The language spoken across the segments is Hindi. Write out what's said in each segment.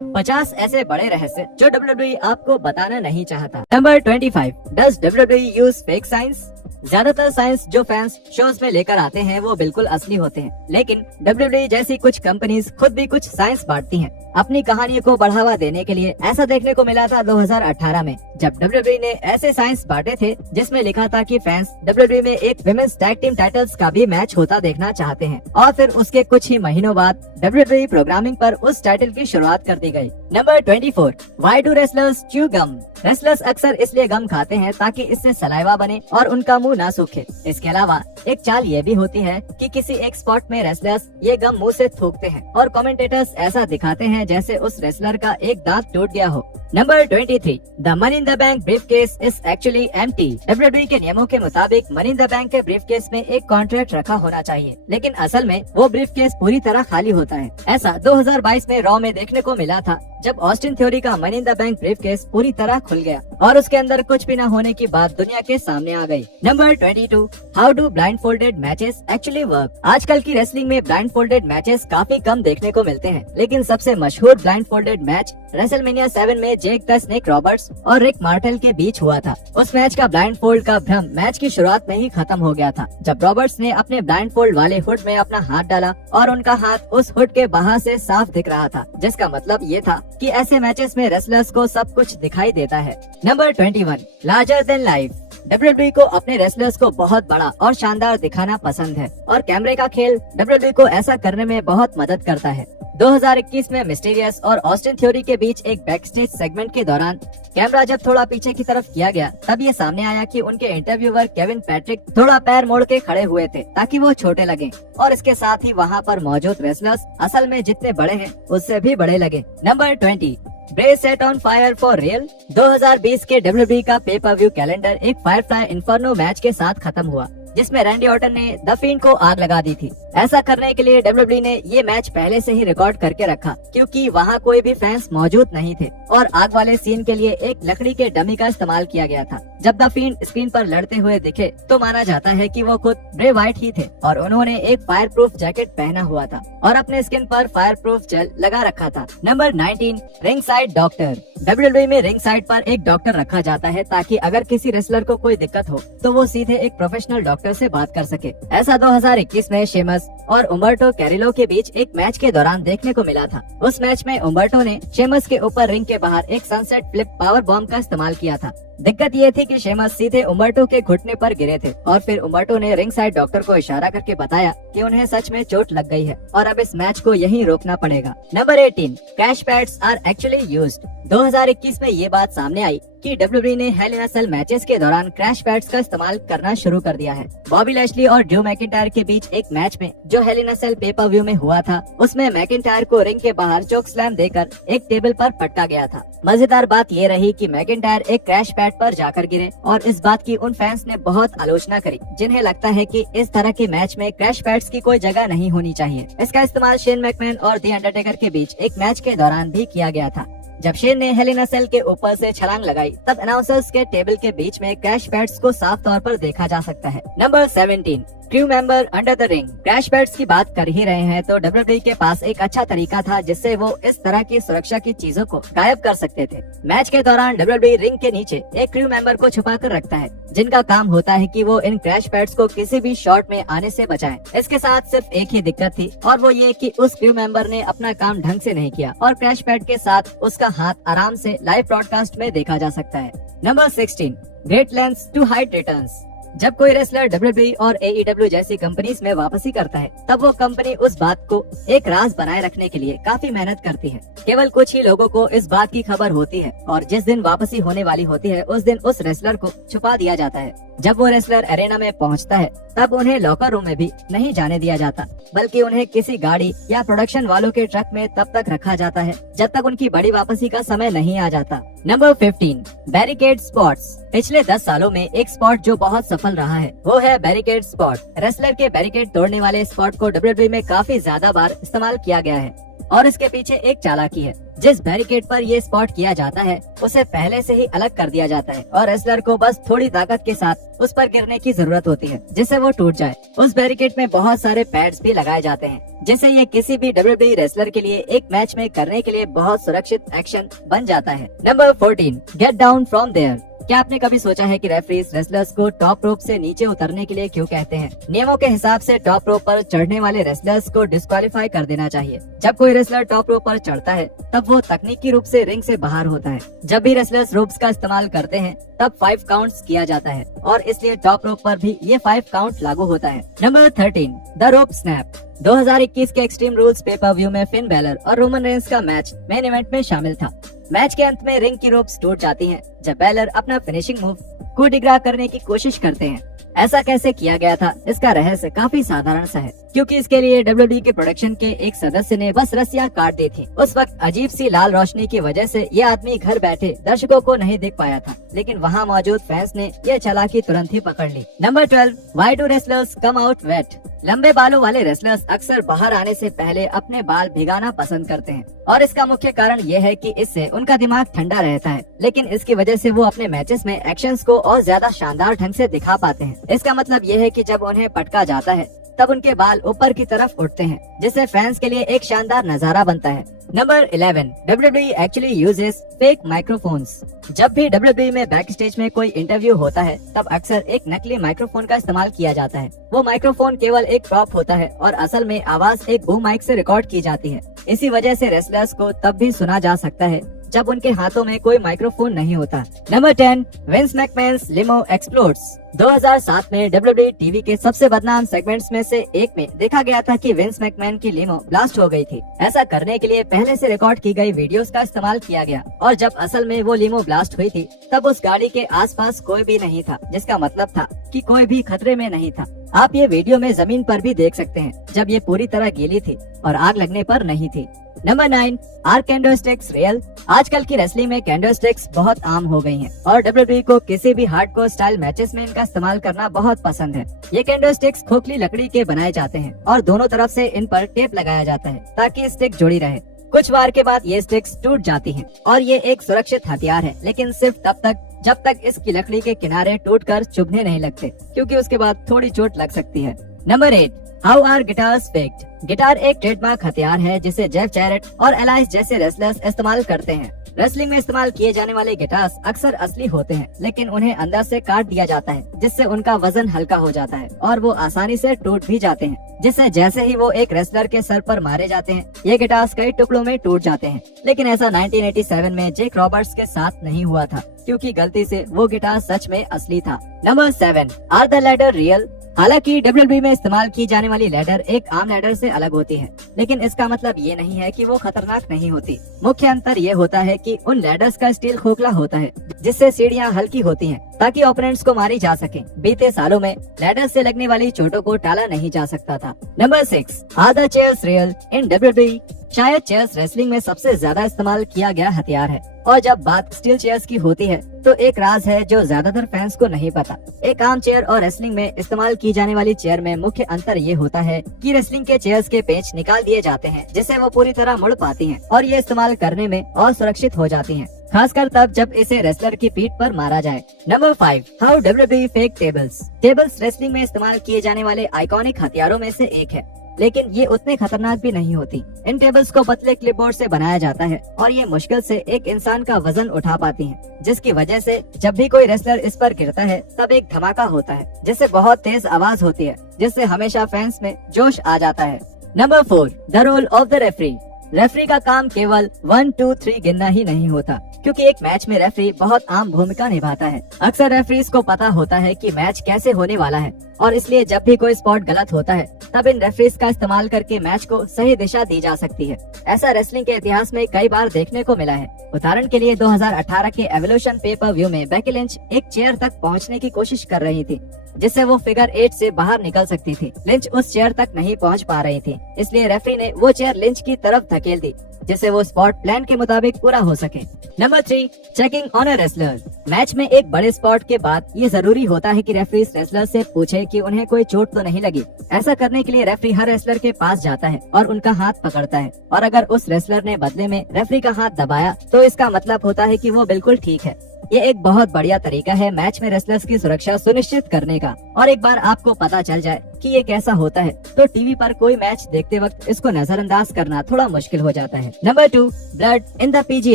50 ऐसे बड़े रहस्य जो WWE आपको बताना नहीं चाहता। Number 25, does WWE use fake science? ज्यादातर साइंस जो फैंस शोज में लेकर आते हैं वो बिल्कुल असली होते हैं, लेकिन WWE जैसी कुछ कंपनीज खुद भी कुछ साइंस बांटती हैं अपनी कहानी को बढ़ावा देने के लिए। ऐसा देखने को मिला था 2018 में, जब WWE ने ऐसे साइंस बांटे थे जिसमें लिखा था कि फैंस WWE में एक विमेंस टैग टीम टाइटल्स का भी मैच होता देखना चाहते हैं, और फिर उसके कुछ ही महीनों बाद WWE प्रोग्रामिंग पर उस टाइटल की शुरुआत कर दी गई। Number 24, why do wrestlers chew gum? Wrestlers अक्सर इसलिए गम खाते हैं ताकि इससे सलाइवा बने और उनका मुंह ना सूखे। इसके अलावा एक चाल ये भी होती है कि किसी एक स्पॉट में रेसलर्स ये गम मुंह से थूकते हैं और कमेंटेटर्स ऐसा दिखाते हैं जैसे उस रेसलर का एक दांत टूट गया हो। Number 23, the money in the bank briefcase is actually empty. WWE के नियमों के मुताबिक मनी इन द बैंक के ब्रीफकेस में एक कॉन्ट्रैक्ट रखा होना चाहिए, लेकिन असल में वो ब्रीफकेस पूरी तरह खाली होता है। ऐसा 2022 में रॉ में देखने को मिला था, जब ऑस्टिन थ्योरी का money in the bank briefcase पूरी तरह खुल गया और उसके अंदर कुछ भी न होने की बात दुनिया के सामने आ गई। Number 22, how do blind folded matches actually work? आजकल की रेसलिंग में ब्लाइंड फोल्डेड मैचेस काफी कम देखने को मिलते हैं, लेकिन सबसे मशहूर ब्लाइंड फोल्डेड मैच रेसलमेनिया 7 में जेक द स्नेक रॉबर्ट्स और रिक मार्टेल के बीच हुआ था। उस मैच का ब्लाइंड फोल्ड का भ्रम मैच की शुरुआत में ही खत्म हो गया था, जब रॉबर्ट्स ने अपने ब्लाइंड फोल्ड वाले हुड में अपना हाथ डाला और उनका हाथ उस हुड के बाहर से साफ दिख रहा था, जिसका मतलब ये था कि ऐसे मैचेस में रेसलर्स को सब कुछ दिखाई देता है। Number 21, larger than life. WWE को अपने रेसलर्स को बहुत बड़ा और शानदार दिखाना पसंद है, और कैमरे का खेल WWE को ऐसा करने में बहुत मदद करता है। 2021 में मिस्टीरियस और ऑस्टिन थ्योरी के बीच एक बैकस्टेज सेगमेंट के दौरान कैमरा जब थोड़ा पीछे की तरफ किया गया, तब ये सामने आया कि उनके इंटरव्यूअर केविन पैट्रिक थोड़ा पैर मोड़ के खड़े हुए थे ताकि वो छोटे लगे, और इसके साथ ही वहाँ पर मौजूद रेसलर्स असल में जितने बड़े हैं उससे भी बड़े लगे। नंबर 20, ब्रे set on fire for real. 2020 के WWE का पे पर व्यू कैलेंडर एक फायरफ्लाई इन्फर्नो मैच के साथ खत्म हुआ, जिसमें रैंडी ऑर्टन ने द फिंड को आग लगा दी थी। ऐसा करने के लिए WWE ने ये मैच पहले से ही रिकॉर्ड करके रखा, क्योंकि वहाँ कोई भी फैंस मौजूद नहीं थे, और आग वाले सीन के लिए एक लकड़ी के डमी का इस्तेमाल किया गया था। जब द फिंड स्क्रीन पर लड़ते हुए दिखे तो माना जाता है कि वो खुद ब्रे वाइट ही थे, और उन्होंने एक फायर प्रूफ जैकेट पहना हुआ था और अपने स्किन पर फायर प्रूफ जेल लगा रखा था। Number 19, ring side doctor. WWE में रिंग साइड पर एक डॉक्टर रखा जाता है ताकि अगर किसी रेसलर को कोई दिक्कत हो तो वो सीधे एक प्रोफेशनल डॉक्टर से बात कर सके। ऐसा 2021 में शेमस और उम्बर्टो कैरिलो के बीच एक मैच के दौरान देखने को मिला था। उस मैच में उम्बर्टो ने शेमस के ऊपर रिंग के बाहर एक सनसेट फ्लिप पावर बॉम्ब का इस्तेमाल किया था। दिक्कत ये थी कि शेमस सीधे उम्बर्टो के घुटने पर गिरे थे, और फिर उम्बर्टो ने रिंग साइड डॉक्टर को इशारा करके बताया कि उन्हें सच में चोट लग गई है और अब इस मैच को यहीं रोकना पड़ेगा। Number 18, crash pads are actually used. 2021 में ये बात सामने आई कि WWE ने hell in a cell matches के दौरान क्रैश पैड्स का इस्तेमाल करना शुरू कर दिया है। बॉबी लैशली और ड्रू मैकिंटायर के बीच एक मैच में जो हेल इन अ सेल पे पर व्यू में हुआ था, उसमें मैकिंटायर को रिंग के बाहर चोक स्लैम देकर एक टेबल पर पटका गया था। मजेदार बात ये रही कि मैकिंटायर एक क्रैश पैड पर जाकर गिरे, और इस बात की उन फैंस ने बहुत आलोचना करी जिन्हें लगता है कि इस तरह के मैच में क्रैश पैड्स की कोई जगह नहीं होनी चाहिए। इसका इस्तेमाल शेन मैकमैन और द अंडरटेकर के बीच एक मैच के दौरान भी किया गया था। जब शेन ने हेल इन अ सेल के ऊपर से छलांग लगाई, तब अनाउंसर्स के टेबल के बीच में क्रैश पैड्स को साफ तौर पर देखा जा सकता है। Number 17, crew member under the ring. Crash pads की बात कर ही रहे हैं तो WWE के पास एक अच्छा तरीका था जिससे वो इस तरह की सुरक्षा की चीजों को गायब कर सकते थे। मैच के दौरान WWE रिंग के नीचे एक क्रू मेंबर को छुपा कर रखता है, जिनका काम होता है कि वो इन क्रैश पैड्स को किसी भी शॉट में आने से बचाएं। इसके साथ सिर्फ एक ही दिक्कत थी, और वो ये कि उस क्रू मेंबर ने अपना काम ढंग से नहीं किया और क्रैश पैड के साथ उसका हाथ आराम से लाइव ब्रॉडकास्ट में देखा जा सकता है। Number 16, great lengths to hide returns. जब कोई रेसलर WWE और AEW जैसी कंपनीज में वापसी करता है, तब वो कंपनी उस बात को एक राज बनाए रखने के लिए काफी मेहनत करती है। केवल कुछ ही लोगों को इस बात की खबर होती है, और जिस दिन वापसी होने वाली होती है उस दिन उस रेसलर को छुपा दिया जाता है। जब वो रेसलर एरेना में पहुंचता है, तब उन्हें लॉकर रूम में भी नहीं जाने दिया जाता, बल्कि उन्हें किसी गाड़ी या प्रोडक्शन वालों के ट्रक में तब तक रखा जाता है जब तक उनकी बड़ी वापसी का समय नहीं आ जाता। Number 15, barricade spots. पिछले 10 सालों में एक स्पॉट जो बहुत सफल रहा है वो है बैरिकेड स्पॉट। रेसलर के बैरिकेड तोड़ने वाले स्पॉट को WWE में काफी ज्यादा बार इस्तेमाल किया गया है, और इसके पीछे एक चालाकी है। जिस बैरिकेड पर ये स्पॉट किया जाता है उसे पहले से ही अलग कर दिया जाता है और रेसलर को बस थोड़ी ताकत के साथ उस पर गिरने की जरूरत होती है जिससे वो टूट जाए। उस बैरिकेड में बहुत सारे पैड्स भी लगाए जाते हैं जिससे ये किसी भी WWE रेसलर के लिए एक मैच में करने के लिए बहुत सुरक्षित एक्शन बन जाता है। Number 14, get down from there. क्या आपने कभी सोचा है कि रेफरीज रेसलर्स को टॉप रोप से नीचे उतरने के लिए क्यों कहते हैं? नियमों के हिसाब से टॉप रोप पर चढ़ने वाले रेसलर्स को डिस्क्वालीफाई कर देना चाहिए। जब कोई रेसलर टॉप रोप पर चढ़ता है तब वो तकनीकी रूप से रिंग से बाहर होता है। जब भी रेसलर्स रोप्स का इस्तेमाल करते हैं तब 5 काउंट्स किया जाता है और इसलिए टॉप रोप पर भी ये 5 काउंट लागू होता है। Number 13, the rope snap. 2021 के एक्सट्रीम रूल्स पे पर व्यू में फिन बैलर और रोमन रेंस का मैच मेन इवेंट में शामिल था। मैच के अंत में रिंग की रोप्स टूट जाती हैं जब बैलर अपना फिनिशिंग मूव को डिग्रा करने की कोशिश करते हैं। ऐसा कैसे किया गया था, इसका रहस्य काफी साधारण सा है, क्योंकि इसके लिए WWE के प्रोडक्शन के एक सदस्य ने बस रस्सियां काट दी थी। उस वक्त अजीब सी लाल रोशनी की वजह से ये आदमी घर बैठे दर्शकों को नहीं देख पाया था, लेकिन वहाँ मौजूद फैंस ने यह चालाकी तुरंत ही पकड़ ली। Number 12, why do wrestlers come out weight. लंबे बालों वाले रेसलर्स अक्सर बाहर आने से पहले अपने बाल भिगाना पसंद करते हैं और इसका मुख्य कारण ये है कि इससे उनका दिमाग ठंडा रहता है, लेकिन इसकी वजह से वो अपने मैचेस में एक्शंस को और ज्यादा शानदार ढंग से दिखा पाते हैं। इसका मतलब ये है कि जब उन्हें पटका जाता है तब उनके बाल ऊपर की तरफ उठते हैं, जिससे फैंस के लिए एक शानदार नजारा बनता है। Number 11, WWE actually uses fake microphones. जब भी WWE में बैक स्टेज में कोई इंटरव्यू होता है तब अक्सर एक नकली माइक्रोफोन का इस्तेमाल किया जाता है। वो माइक्रोफोन केवल एक प्रॉप होता है और असल में आवाज एक बूम माइक से रिकॉर्ड की जाती है। इसी वजह से रेसलर्स को तब भी सुना जा सकता है जब उनके हाथों में कोई माइक्रोफोन नहीं होता। Number 10, Vince McMahon's limo explodes. 2007 में WWE टीवी के सबसे बदनाम सेगमेंट्स में से एक में देखा गया था कि विंस मैकमैन की लिमो ब्लास्ट हो गई थी। ऐसा करने के लिए पहले से रिकॉर्ड की गई वीडियोस का इस्तेमाल किया गया और जब असल में वो लिमो ब्लास्ट हुई थी तब उस गाड़ी के आसपास कोई भी नहीं था, जिसका मतलब था कि कोई भी खतरे में नहीं था। आप ये वीडियो में जमीन पर भी देख सकते हैं जब ये पूरी तरह गीली थी और आग लगने पर नहीं थी। Number 9, are kendo sticks real. आजकल की रेसलिंग में कैंडो स्टिक्स बहुत आम हो गई हैं और WWE को किसी भी हार्डकोर स्टाइल मैचेस में इनका इस्तेमाल करना बहुत पसंद है। ये कैंडो स्टिक्स खोखली लकड़ी के बनाए जाते हैं और दोनों तरफ से इन पर टेप लगाया जाता है ताकि स्टिक जुड़ी रहे। कुछ बार के बाद ये स्टिक्स टूट जाती हैं और ये एक सुरक्षित हथियार है, लेकिन सिर्फ तब तक जब तक इसकी लकड़ी के किनारे टूटकर चुभने नहीं लगते, क्योंकि उसके बाद थोड़ी चोट लग सकती है। Number 8, how are guitars faked. Guitar एक ट्रेडमार्क हथियार है जिसे जेफ जैरेट और एलाइस जैसे रेसलर्स इस्तेमाल करते हैं। रेसलिंग में इस्तेमाल किए जाने वाले गिटार्स अक्सर असली होते हैं, लेकिन उन्हें अंदर से काट दिया जाता है जिससे उनका वजन हल्का हो जाता है और वो आसानी से टूट भी जाते हैं, जिससे जैसे ही वो एक रेसलर के सर पर मारे जाते हैं ये गिटार्स कई टुकड़ों में टूट जाते हैं। लेकिन ऐसा 1987 में जेक रॉबर्ट्स के साथ नहीं हुआ था, क्योंकि गलती से वो गिटार सच में असली था। Number 7, are the ladder real. हालांकि WWE में इस्तेमाल की जाने वाली लैडर एक आम लैडर से अलग होती है, लेकिन इसका मतलब ये नहीं है कि वो खतरनाक नहीं होती। मुख्य अंतर ये होता है कि उन लैडर्स का स्टील खोखला होता है, जिससे सीढ़ियाँ हल्की होती हैं ताकि ओपोनेंट्स को मारी जा सके। बीते सालों में लैडर से लगने वाली चोटों को टाला नहीं जा सकता था। Number 6, are the chairs real in WWE। शायद चेयर्स रेसलिंग में सबसे ज्यादा इस्तेमाल किया गया हथियार है और जब बात स्टील चेयर्स की होती है तो एक राज है जो ज्यादातर फैंस को नहीं पता। एक आम चेयर और रेसलिंग में इस्तेमाल की जाने वाली चेयर में मुख्य अंतर ये होता है कि रेसलिंग के चेयर्स के पेच निकाल दिए जाते हैं जिससे वो पूरी तरह मुड़ पाती हैं और ये इस्तेमाल करने में और सुरक्षित हो जाती हैं, खासकर तब जब इसे रेसलर की पीठ पर मारा जाए। Number 5, how WWE fake tables. Tables wrestling में इस्तेमाल किए जाने वाले आइकॉनिक हथियारों में से एक है, लेकिन ये उतने खतरनाक भी नहीं होती। इन टेबल्स को पतले क्लिपबोर्ड से बनाया जाता है और ये मुश्किल से एक इंसान का वजन उठा पाती हैं, जिसकी वजह से जब भी कोई रेसलर इस पर गिरता है तब एक धमाका होता है जिससे बहुत तेज आवाज होती है, जिससे हमेशा फैंस में जोश आ जाता है। Number 4, the role of the referee. Referee का काम केवल 1, 2, 3 गिनना ही नहीं होता, क्योंकि एक मैच में रेफरी बहुत आम भूमिका निभाता है। अक्सर रेफरीज को पता होता है कि मैच कैसे होने वाला है और इसलिए जब भी कोई स्पॉट गलत होता है तब इन रेफरीज का इस्तेमाल करके मैच को सही दिशा दी जा सकती है। ऐसा रेसलिंग के इतिहास में कई बार देखने को मिला है। उदाहरण के लिए 2018 के एवोल्यूशन पे पर व्यू में बेकी लिंच एक चेयर तक पहुंचने की कोशिश कर रही थी जिससे वो फिगर 8 से बाहर निकल सकती थी। लिंच उस चेयर तक नहीं पहुंच पा रही थी, इसलिए रेफरी ने वो चेयर लिंच की तरफ धकेल दी, जिससे वो स्पॉट प्लान के मुताबिक पूरा हो सके। Number 3, checking on a wrestler. Match में एक बड़े स्पॉट के बाद ये जरूरी होता है कि रेफरी रेसलर से पूछे कि उन्हें कोई चोट तो नहीं लगी। ऐसा करने के लिए रेफरी हर रेसलर के पास जाता है और उनका हाथ पकड़ता है, और अगर उस रेसलर ने बदले में रेफरी का हाथ दबाया तो इसका मतलब होता है कि वो बिल्कुल ठीक है। ये एक बहुत बढ़िया तरीका है मैच में रेसलर्स की सुरक्षा सुनिश्चित करने का। और एक बार आपको पता चल जाए कि ये कैसा होता है तो टीवी पर कोई मैच देखते वक्त इसको नजरअंदाज करना थोड़ा मुश्किल हो जाता है। Number 2, blood in the PG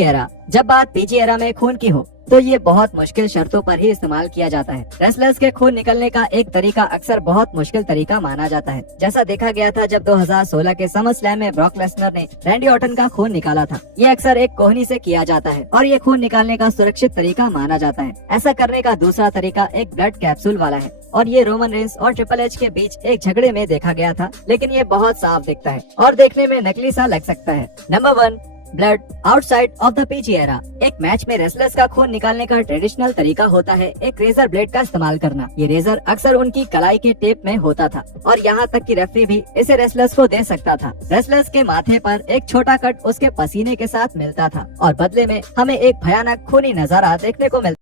era. जब बात पीजी एरा में खून की हो तो ये बहुत मुश्किल शर्तों पर ही इस्तेमाल किया जाता है। रेसलर्स के खून निकलने का एक तरीका अक्सर बहुत मुश्किल तरीका माना जाता है, जैसा देखा गया था जब 2016 के समर स्लैम में ब्रॉक लेसनर ने रैंडी ऑर्टन का खून निकाला था। ये अक्सर एक कोहनी से किया जाता है और ये खून निकालने का सुरक्षित तरीका माना जाता है। ऐसा करने का दूसरा तरीका एक ब्लड कैप्सूल वाला है, और ये रोमन रेंस और ट्रिपल एच के बीच एक झगड़े में देखा गया था, लेकिन ये बहुत साफ दिखता है और देखने में नकली सा लग सकता है। Number 1, blood outside of the PG era. एक मैच में रेसलर्स का खून निकालने का ट्रेडिशनल तरीका होता है एक रेजर ब्लेड का इस्तेमाल करना। ये रेजर अक्सर उनकी कलाई के टेप में होता था और यहाँ तक कि रेफरी भी इसे रेसलर्स को दे सकता था। रेसलर्स के माथे पर एक छोटा कट उसके पसीने के साथ मिलता था और बदले में हमें एक भयानक खूनी नजारा देखने को मिलता।